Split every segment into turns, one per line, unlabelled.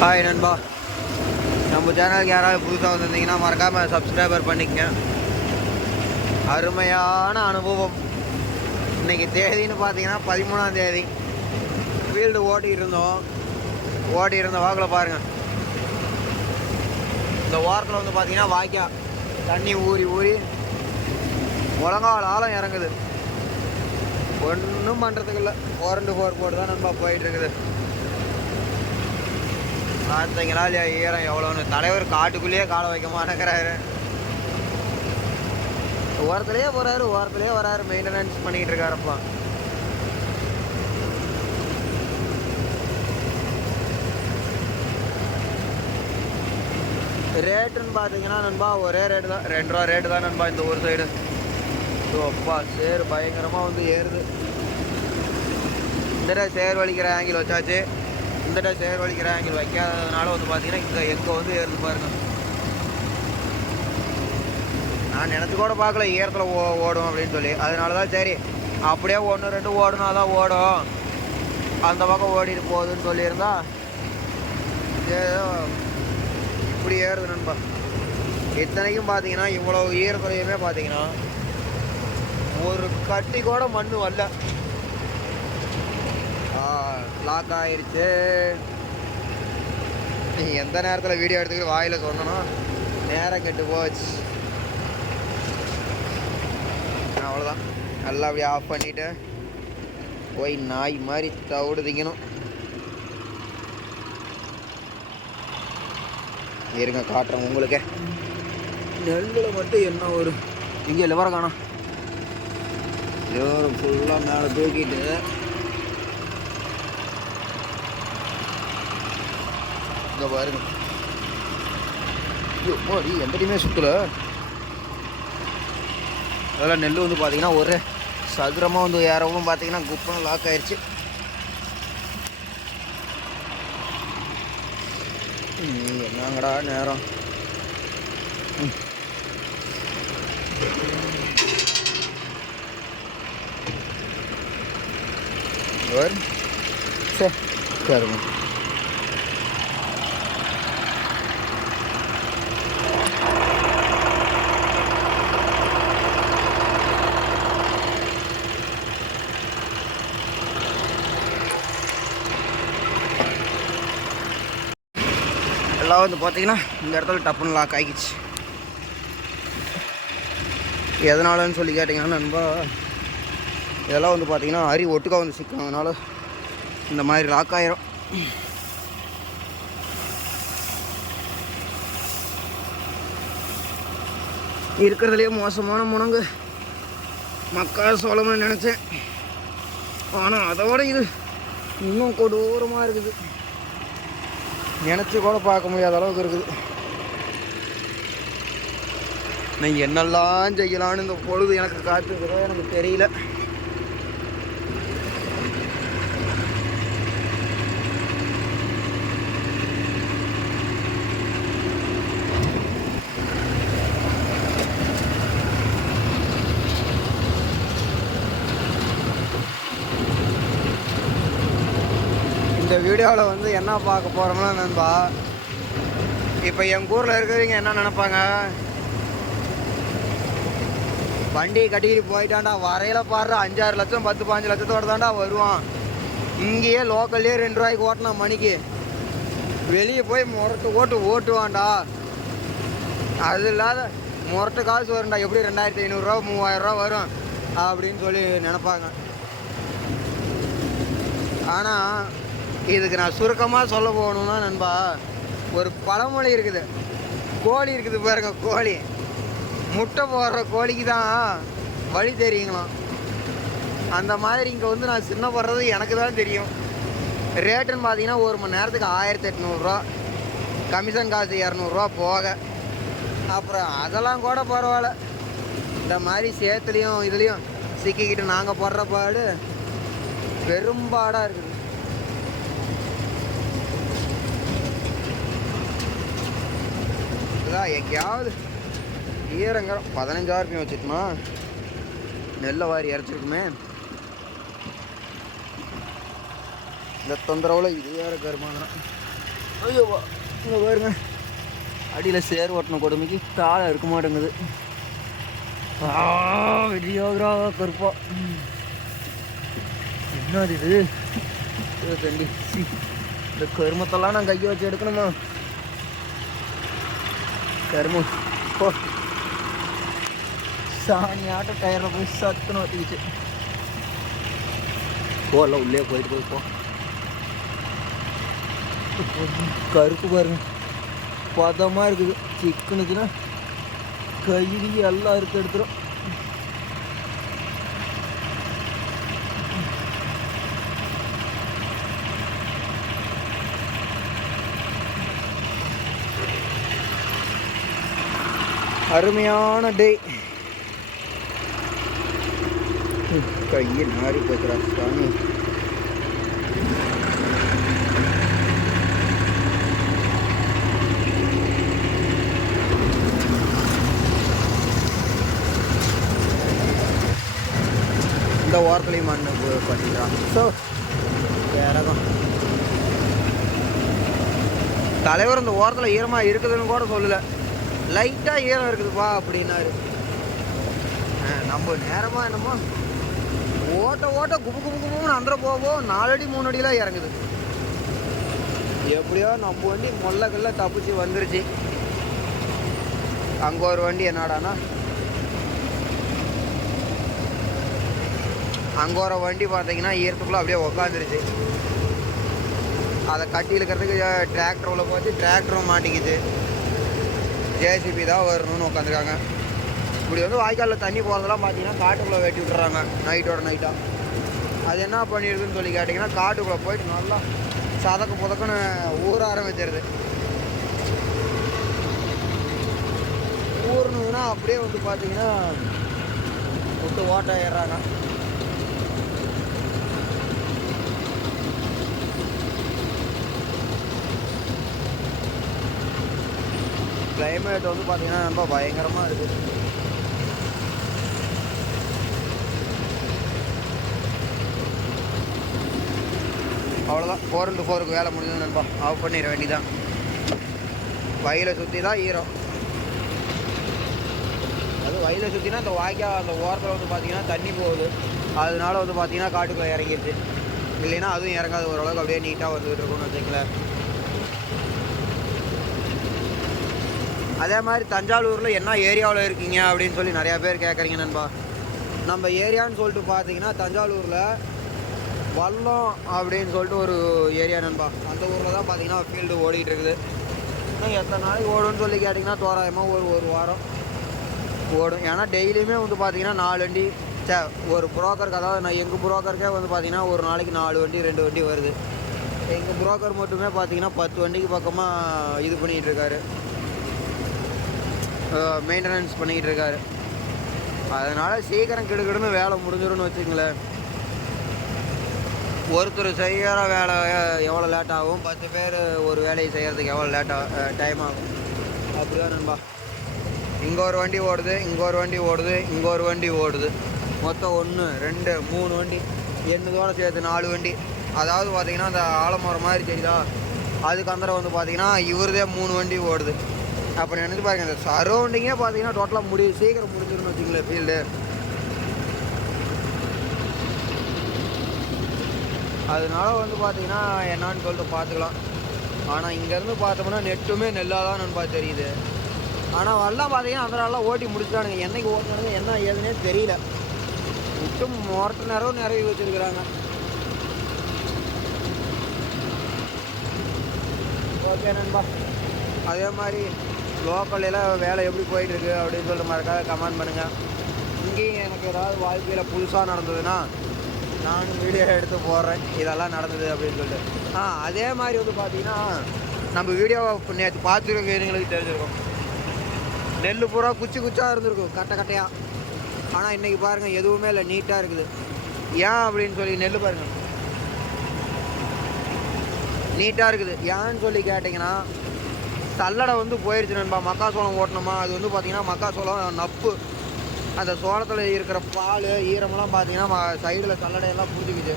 Hi நண்பா. நம்ம சேனலுக்கு யாராவது புதுசாக வந்திருந்தீங்கன்னா மறக்காமல் சப்ஸ்கிரைபர் பண்ணிக்கங்க. அருமையான அனுபவம். இன்றைக்கி தேதின்னு பார்த்தீங்கன்னா பதிமூணாம் தேதி. ஃபீல்டு ஓட்டிகிட்டு இருந்தோம். ஓட்டி இருந்த வாக்கில் பாருங்கள் இந்த வாரத்தில் வந்து பார்த்தீங்கன்னா வாய்க்கா. தண்ணி ஊறி ஊறி முழங்கால் ஆழம் இறங்குது. ஒன்றும் பண்ணுறதுக்கு இல்லை. ஃபோர் இன்ட்டு ஃபோர் போட்டு தான் நண்பா போயிட்டுருக்குது பார்த்தீங்களா இல்லையா ஈரம் எவ்வளோன்னு தலைவர் காட்டுக்குள்ளேயே காலை வைக்க மாட்டேங்கிறாரு. ஓரத்துலேயே போகிறாரு ஓரத்துலேயே வராரு மெயின்டெனன்ஸ் பண்ணிக்கிட்டு இருக்காருப்பா. ரேட்டுன்னு பார்த்தீங்கன்னா நண்பா ஒரே ரேட்டு தான். ரெண்டு ரூபா ரேட்டு தான் நண்பா இந்த ஒரு சைடு அப்பா சேர் பயங்கரமாக வந்து ஏறுது. இந்த சேர் வலிக்கிற ஆங்கிள் வச்சாச்சு. இந்த டைம் சேர் வலிக்கிற ஆங்கிள் வைக்காததுனால வந்து பார்த்தீங்கன்னா இங்கே எங்கே வந்து ஏறுது பாருங்க. நான் நினச்சி கூட பார்க்கல ஈரத்தில் ஓ ஓடும் அப்படின்னு சொல்லி. அதனால தான் சரி அப்படியே ஒன்று ரெண்டு ஓடணும் தான் ஓடும். அந்த பக்கம் ஓடிட்டு போகுதுன்னு சொல்லியிருந்தா ஏதோ இப்படி ஏறுது நண்பா. இத்தனைக்கும் பார்த்தீங்கன்னா இவ்வளோ ஈரத்துலையுமே பார்த்தீங்கன்னா ஒரு கட்டி கூட மண் வரல. லாக் ஆயிருச்சு. நீ எந்த நேரத்தில் வீடியோ எடுத்துக்கிட்டு வாயில் சொன்னனோ நேரம் கெட்டு போச்சு. அவ்வளோதான் நல்லா அப்படியே ஆஃப் பண்ணிவிட்டு போய் நாய் மாதிரி தவிடு திங்கணும் இருங்க காட்டுறேன் உங்களுக்கு. நெல்லில் மட்டும் என்ன ஒரு இங்கே லிவரை காணோம். லிவரை ஃபுல்லாக மேலே தூக்கிட்டு இங்கே பாருங்க ஐயோ, அடி எந்த டீமே சுற்றல அதெல்லாம் நெல் வந்து பார்த்தீங்கன்னா ஒரு சதுரமாக வந்து ஏறவும் பார்த்தீங்கன்னா குப்பனம் லாக் ஆயிடுச்சு என்னங்கடா நேரம் ம். சரி சரிங்க எல்லாம் வந்து பார்த்தீங்கன்னா இந்த இடத்துல டப்புன்னு லாக் ஆகிடுச்சு. எதனாலன்னு சொல்லி கேட்டிங்கன்னா நண்பா இதெல்லாம் வந்து பார்த்தீங்கன்னா அரி ஒட்டுக்கா வந்து சிக்கும். அதனால் இந்த மாதிரி லாக் ஆயிரும். இருக்கிறதுலே மோசமான முனங்கு. மக்கா சோளம்னு நினச்சேன். ஆனால் அதோட இது இன்னும் கொடூரமாக இருக்குது. நினச்சி கூட பார்க்க முடியாத அளவுக்கு இருக்குது. நான் என்னெல்லாம் செய்யலான்னு இந்த பொழுது எனக்கு காத்துக்கிறதோ எனக்கு தெரியல இந்த வீடியோவில் வந்து என்ன பார்க்க போகிறோம்னா நண்பா இப்போ எங்கள் ஊரில் இருக்கிறவங்க என்ன நினைப்பாங்க? வண்டி கட்டிக்கிட்டு போயிட்டான்டா வரையில் பாடுற அஞ்சாறு லட்சம் பத்து பாஞ்சு லட்சத்தோட தான்டா வருவான். இங்கேயே லோக்கல்லே ரெண்டு ரூபாய்க்கு ஓட்டினா மணிக்கு. வெளியே போய் முரட்டு ஓட்டு ஓட்டுவான்டா. அது இல்லாத முரட்டு காசு வரும்டா எப்படி ரெண்டாயிரத்தி ஐநூறுரூவா மூவாயிரரூவா வரும் அப்படின்னு சொல்லி நினப்பாங்க. ஆனால் இதுக்கு நான் சுருக்கமாக சொல்ல போகணும்னா நண்பா ஒரு பழமொழி இருக்குது. கோழி இருக்குது பாருங்க கோழி. முட்டை போடுற கோழிக்கு தான் வழி தெரியுங்களாம் அந்த மாதிரி இங்கே வந்து நான் சின்ன போடுறது எனக்கு தான் தெரியும். ரேட்டுன்னு பார்த்தீங்கன்னா ஒரு மணி நேரத்துக்கு ஆயிரத்தி எட்நூறுரூவா கமிஷன் காசு இரநூறுவா போக. அப்புறம் அதெல்லாம் கூட பரவாயில்ல. இந்த மாதிரி சேத்துலேயும் இதுலேயும் சிக்கிக்கிட்டு நாங்கள் போடுற பாடு பெரும்பாடாக இருக்குது. அதான் எங்கேயாவது ஈரங்கரம் பதினஞ்சாயிரம் வச்சுட்டுமா? நெல்லை வாரி இறச்சிருக்குமே. இந்த தொந்தரவில் இது வேறு கருமாங்கரம் ஐயோவா இங்கே பாருங்க. அடியில் சேர் ஓட்டின கொடுமைக்கு. காலை இருக்க மாட்டேங்குது. ஆ வெளியோகிறா கருப்பா. என்னது இது? தண்டி. இந்த கருமத்தெல்லாம் நான் கையை வச்சு எடுக்கணுமா? கருமம் போ சாணி ஆட்ட டயரில் போய் சத்துன்னு வச்சுக்கிச்சு போகல உள்ளே போயிட்டு போய் போ கருப்பு பாருங்க பதமாக இருக்குது சிக்கனுக்குன்னா கயிறு எல்லாம் இருக்கு எடுத்துரும் அருமையான டே கையை நாரி போக்குறா சாமி இந்த ஓரத்துலையும் மண் பண்ணிக்கிறான் ஸோ வேறதான் தலைவர் இந்த ஓரத்தில் ஈரமாக இருக்குதுன்னு கூட சொல்லலை. லைட்டாக ஈரம் இருக்குதுப்பா அப்படின்னாரு ஆ, நம்ம நேரமாக என்னமோ ஓட்ட ஓட்ட குபு குபு குபுன்னு அந்த போவோம் நாலடி மூணு அடிலாம் இறங்குது. எப்படியோ நம்ம வண்டி மொல்லக்கல்ல தப்பிச்சு வந்துருச்சு. அங்கே ஒரு வண்டி என்னடானா அங்கே ஒரு வண்டி பார்த்தீங்கன்னா ஈரத்துக்குள்ளே அப்படியே உக்காந்துருச்சு. அதை கட்டி இழுக்கிறதுக்கு டிராக்டர் உள்ள போச்சு டிராக்டரும் மாட்டிக்கிச்சு ஜேசிபி தான் வரணும்னு உட்காந்துருக்காங்க. இப்படி வந்து வாய்க்காலில் தண்ணி போகிறதெல்லாம் பார்த்தீங்கன்னா காட்டுக்குள்ளே வெட்டி விட்றாங்க நைட்டோட நைட்டாக அது என்ன பண்ணிடுதுன்னு சொல்லி கேட்டிங்கன்னா காட்டுக்குள்ளே போயிட்டு நல்லா சதக்கு புதக்குன்னு ஊற ஆரம்பிச்சிருது. ஊறணுன்னா அப்படியே வந்து பார்த்தீங்கன்னா விட்டு ஓட்ட ஏறுறாங்க கிளைமேட் வந்து பார்த்தீங்கன்னா ரொம்ப பயங்கரமாக இருக்குது அவ்வளோதான் ஃபோர் இன்ட்டு ஃபோருக்கு வேலை முடிஞ்சது நண்பா. ஆஃப் பண்ணிட வேண்டிதான் வயலை சுற்றி தான் ஈரம். அது வயலை சுற்றினா அந்த வாய்க்கா அந்த ஓரத்தில் வந்து பார்த்தீங்கன்னா தண்ணி போகுது. அதனால வந்து பார்த்தீங்கன்னா காட்டுக்குள்ளே இறங்கிடுச்சு இல்லைன்னா அதுவும் இறங்காது. ஓரளவுக்கு அப்படியே நீட்டாக வந்துகிட்டு இருக்கும்னு வச்சுங்களேன் அதே மாதிரி தஞ்சாவூரில் என்ன ஏரியாவில் இருக்கீங்க அப்படின்னு சொல்லி நிறையா பேர் கேட்குறீங்க நண்பா. நம்ம ஏரியான்னு சொல்லிட்டு பார்த்தீங்கன்னா தஞ்சாவூரில் வல்லம் அப்படின்னு சொல்லிட்டு ஒரு ஏரியா நண்பா. அந்த ஊரில் தான் பார்த்தீங்கன்னா ஃபீல்டு ஓடிக்கிட்டு இருக்குது. இன்னும் எத்தனை நாளைக்கு ஓடும்னு சொல்லி கேட்டிங்கன்னா தோராயமாக ஒரு ஒரு வாரம் ஓடும். ஏன்னா டெய்லியுமே வந்து பார்த்தீங்கன்னா நாலு வண்டி சே ஒரு புரோக்கருக்கு அதாவது நான் எங்கள் புரோக்கருக்கே வந்து பார்த்தீங்கன்னா ஒரு நாளைக்கு நாலு வண்டி ரெண்டு வண்டி வருது. எங்கள் புரோக்கர் மட்டுமே பார்த்தீங்கன்னா பத்து வண்டிக்கு பக்கமாக இது பண்ணிகிட்டு இருக்காரு. மெயின்டெனன்ஸ் பண்ணிக்கிட்டு இருக்காரு அதனால் சீக்கிரம் கிடுக்கிடுன்னு வேலை முடிஞ்சிடும்னு வச்சுங்களேன் ஒருத்தர் செய்கிற வேலை எவ்வளோ லேட் ஆகும்? பத்து பேர் ஒரு வேலையை செய்கிறதுக்கு எவ்வளோ லேட் டைம் ஆகும்? அப்படிதான் நண்பா? இங்கே ஒரு வண்டி ஓடுது இங்கே ஒரு வண்டி ஓடுது இங்கே ஒரு வண்டி ஓடுது. மொத்தம் ஒன்று ரெண்டு மூணு வண்டி என்னதோட சேர்த்து நாலு வண்டி. அதாவது பார்த்திங்கன்னா அந்த ஆலமரம் மாதிரி தெரியுதா? அதுக்கு அந்த வந்து பார்த்திங்கன்னா இவருதே மூணு வண்டி ஓடுது. அப்போ நினைச்சு பாருங்க இந்த சரௌண்டிங்கே பார்த்தீங்கன்னா டோட்டலாக முடி சீக்கிரம் முடிஞ்சிடணும் வச்சுங்களேன் ஃபீல்டு அதனால வந்து பார்த்தீங்கன்னா என்னான்னு சொல்லிட்டு பார்த்துக்கலாம் ஆனால் இங்கேருந்து பார்த்தோம்னா நெட்டுமே நெல்லாக தான் நண்பா தெரியுது. ஆனால் வரலாம் பார்த்தீங்கன்னா அந்த நாளெலாம் ஓட்டி முடிச்சிட்டானுங்க. என்னைக்கு ஓட்டினானுங்க என்ன ஏதுன்னே தெரியல. விட்டும் மொரட்டு நேரம் நிறைய வச்சுருக்குறாங்க. ஓகே நண்பா. அதே மாதிரி லோக்கல்ல வேலை எப்படி போயிட்டுருக்கு அப்படின்னு சொல்லிட்டு மறக்காத கமெண்ட் பண்ணுங்கள் இங்கேயும் எனக்கு ஏதாவது வாழ்க்கையில் புதுசாக நடந்ததுன்னா நானும் வீடியோ எடுத்து போடுறேன். இதெல்லாம் நடந்தது அப்படின்னு சொல்லிட்டு. ஆ அதே மாதிரி வந்து பார்த்தீங்கன்னா நம்ம வீடியோவை நேற்று பார்த்துருக்கவங்களுக்கு தெரிஞ்சிருக்கும். நெல் பூரா குச்சி குச்சாக இருந்திருக்கும் கட்டை கட்டையாக ஆனால் இன்றைக்கி பாருங்கள் எதுவுமே இல்லை நீட்டாக இருக்குது. ஏன் அப்படின்னு சொல்லி நெல் பாருங்கள் நீட்டாக இருக்குது. ஏன்னு சொல்லி கேட்டிங்கன்னா சல்லடை வந்து போயிடுச்சு நண்பா. மக்காசோளம் ஓட்டணுமா? அது வந்து பார்த்தீங்கன்னா மக்காசோளம் நப்பு. அந்த சோளத்தில் இருக்கிற பால் ஈரமெல்லாம் பார்த்தீங்கன்னா சைடில் சல்லடையெல்லாம் பிடிச்சிக்குது.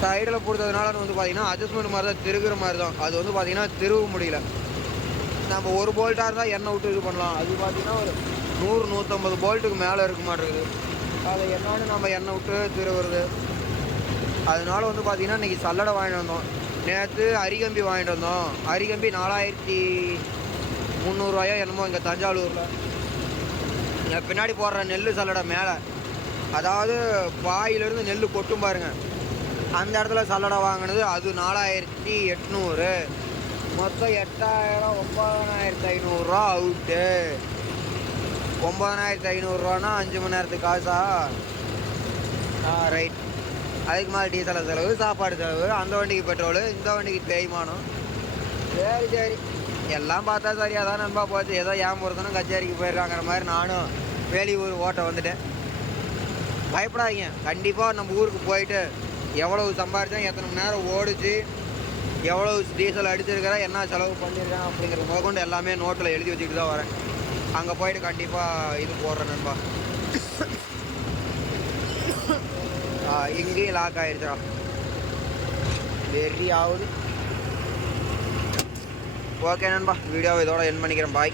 சைடில் பிடிச்சதுனால வந்து பார்த்தீங்கன்னா அட்ஜஸ்ட்மெண்ட் மாதிரி தான் திருகிற மாதிரி தான் அது வந்து பார்த்திங்கன்னா திருவ முடியல. நம்ம ஒரு போல்ட்டாக இருந்தால் எண்ணெய் விட்டு இது பண்ணலாம். அது பார்த்தீங்கன்னா ஒரு நூறு நூற்றம்பது போல்ட்டுக்கு மேலே இருக்க மாட்டேங்குது. அதை என்னன்னு நம்ம எண்ணெய் விட்டு திருவுறது. அதனால வந்து பார்த்தீங்கன்னா இன்றைக்கி சல்லடை வாங்கிட்டு வந்தோம். நேற்று அரிகம்பி வாங்கிட்டு வந்தோம். அரிகம்பி நாலாயிரத்தி முந்நூறுரூவாயோ என்னமோ இங்கே தஞ்சாவூரில். இங்கே பின்னாடி போடுற நெல் சல்லடை மேலே. அதாவது பாயிலிருந்து நெல் கொட்டும் பாருங்கள் அந்த இடத்துல சல்லடை வாங்கினது அது நாலாயிரத்தி எட்நூறு. மொத்தம் எட்டாயிரம் ஒம்பதனாயிரத்தி ஐநூறுரூவா அவுட்டு ஒம்பதனாயிரத்தி ஐநூறுரூவானா அஞ்சு மணி நேரத்துக்கு காசா? ஆ ரைட் அதுக்கு மாதிரி டீசல் செலவு சாப்பாடு செலவு அந்த வண்டிக்கு பெட்ரோலு இந்த வண்டிக்கு தேய்மானம். சரி சரி. எல்லாம் பார்த்தா சரியாக தான் நண்பா போச்சு. ஏதோ ஏன் பொறுத்தனும் கச்சேரிக்கு போயிருக்காங்கிற மாதிரி நானும் வெளியூர் ஓட்ட வந்துட்டேன். பயப்படாதீங்க. கண்டிப்பாக நம்ம ஊருக்கு போயிட்டு எவ்வளவு சம்பாரித்தோம் எத்தனை மணி நேரம் ஓடிச்சு எவ்வளவு டீசல் அடிச்சிருக்கிறா என்ன செலவு பண்ணியிருக்கேன் அப்படிங்கிறது முதற்கொண்டு எல்லாமே நோட்டில் எழுதி வச்சுக்கிட்டு தான் வரேன். அங்கே போயிட்டு கண்டிப்பாக இது போடுறேன் நண்பா. ஆ, லாக் ஆயிடுச்சா வெறி ஆகுது ஓகே நண்பா வீடியோவை இதோட என் பண்ணிக்கிறேன் பாய்